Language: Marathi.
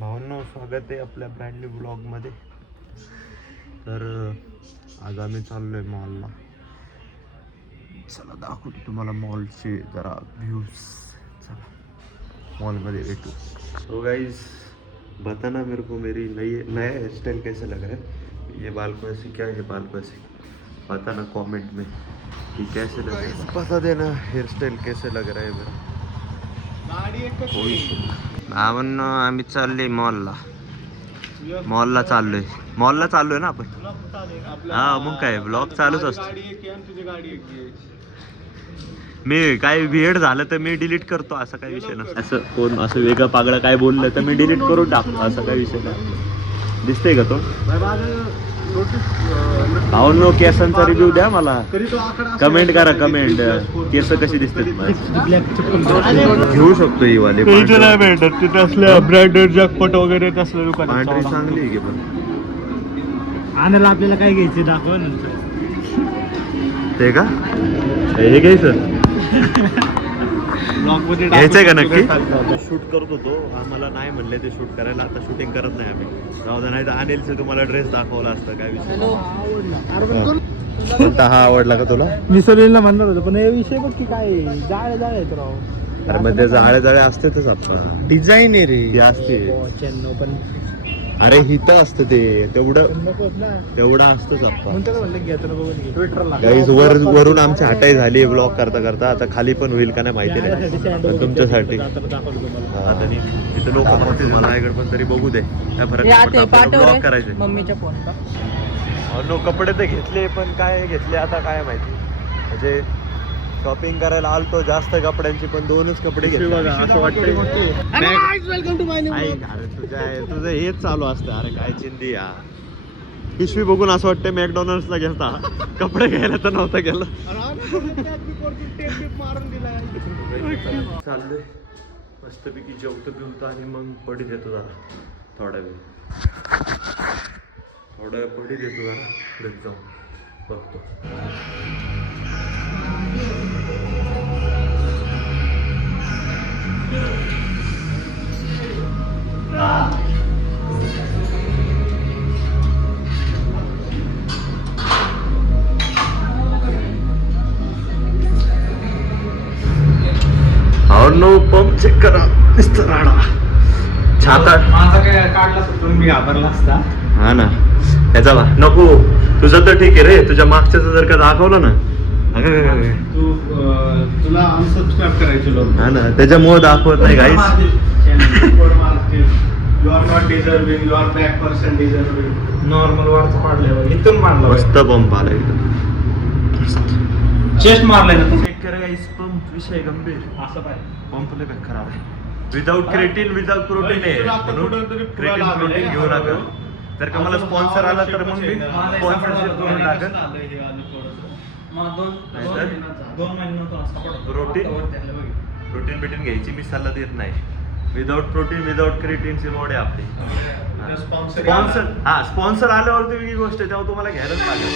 भावांनो, स्वागत आहे आपल्या ब्रँड न्यू ब्लॉगमध्ये. तर आज आम्ही चाललोय मॉलला. चला दाखवतो तुम्हाला मॉलचे जरा व्ह्यूज. चला मॉलमध्ये भेटू. सो गाइस, बताना मेरे को मेरी नया हेयर स्टाइल कैसे लग रहा है. ये बाल को ऐसे क्या है, बाल को ऐसे बताना कमेंट में कि कैसे लग रहा है. बता देना हेयर स्टाइल कैसे लग रहा है मेरा. म्हणून आम्ही चाललोय मॉलला चाललोय ना आपण. हा मग काय ब्लॉग चालूच असतो. मी काय वेळ झालं तर मी डिलीट करतो, असं काही विषय नसतो. असं कोण असं वेगळं पागळं काय बोललं तर मी डिलीट करून टाकतो, असं काही विषय नाही. दिसतंय का तो भाऊंनो? केसांचा रिव्ह्यू द्या मला, कमेंट करा. कमेंट केस कशी दिसतात घेऊ शकतो ही वाले. नाही भेटत तिथे असल्या ब्रँडेड जॅकपॉट वगैरे तसलं दुकान. पांढरी चांगली आहे की पण आणायला आपल्याला काय घ्यायचे दाखव नंतर. ते का हे घ्यायचं घ्यायचंय का नक्की. शूट करत होतो, आम्हाला नाही म्हणले ते शूट करायला. आता शूटिंग करत नाही आम्ही. जाऊ दे, नाही तर अनिलचं तुम्हाला ड्रेस दाखवला असता. काय विषय. कोणता हा आवडला का तुला? मी सलीलला म्हणणार होतो पण हे विषय बघ की काय जाळे आहेत राव. अरे मग ते जाळे असतेच आपला डिझाईन आहे रे, ती असते. पण अरे हिथं असतं ते तेवढं असतंच आपण. गाईज वरून आमची हटाई झाली ब्लॉग करता करता. आता खाली पण होईल का नाही माहिती नाही, पण तुमच्यासाठी. तिथे लोक नव्हते मला इकडे, पण तरी बघू दे काय फरक. ब्लॉग करायचे मम्मीच्या फोन. कपडे तर घेतले, पण काय घेतले आता काय माहिती. म्हणजे शॉपिंग करायला आलतो जास्त कपड्यांची, पण 2च कपडे घेतले बघा. असं वाटतंय तुझं हेच चालू असतं. अरे काय चिंदी या पिशवी बघून असं वाटतं मॅकडॉनल्ड्सला गेलता, कपडे घ्यायला तर नव्हता गेला. चाललोय मस्तपैकी जेवतो बिवतो आणि मग पडी देतो जरा थोडा वेळ पडी देतो जरा. पुढे जाऊन बघतो. पंप चेक करा. छाता माझा काय काढला तर मी घाबरला असता. हा ना, त्याचा नको. तुझं तर ठीक आहे रे, तुझ्या मागच्याच जर का दाखवलं ना तुला अनसबस्क्राईब करायचे लोक. हा ना, त्याच्यामुळे दाखवत नाही guys. You are not deserving, you are back person deserving. Normal वारचं पाडलं इथून मारलं. मस्त पंप आला इथं. चेस्ट मारलाय ना तू. चेक करा गाईस, पंप विषय गंभीर. असं पाहिजे. पंप लय खराब आहे. विदाउट क्रेटिन विदाउट प्रोटीन आहे, म्हणून क्रेटिन प्रोटीन घेऊ नका. जर का मला स्पॉन्सर आला तर मग मी स्पॉन्सरशिप करून टाकेन. प्रोटीन बिटीन घ्यायची मी सल्ला देत नाही. विदाउट प्रोटीन विदाउट क्रेटिनची मोड आहे आपली. स्पॉन्सर आल्यावरती वेगळी गोष्ट आहे, तेव्हा तुम्हाला घ्यायलाच लागेल.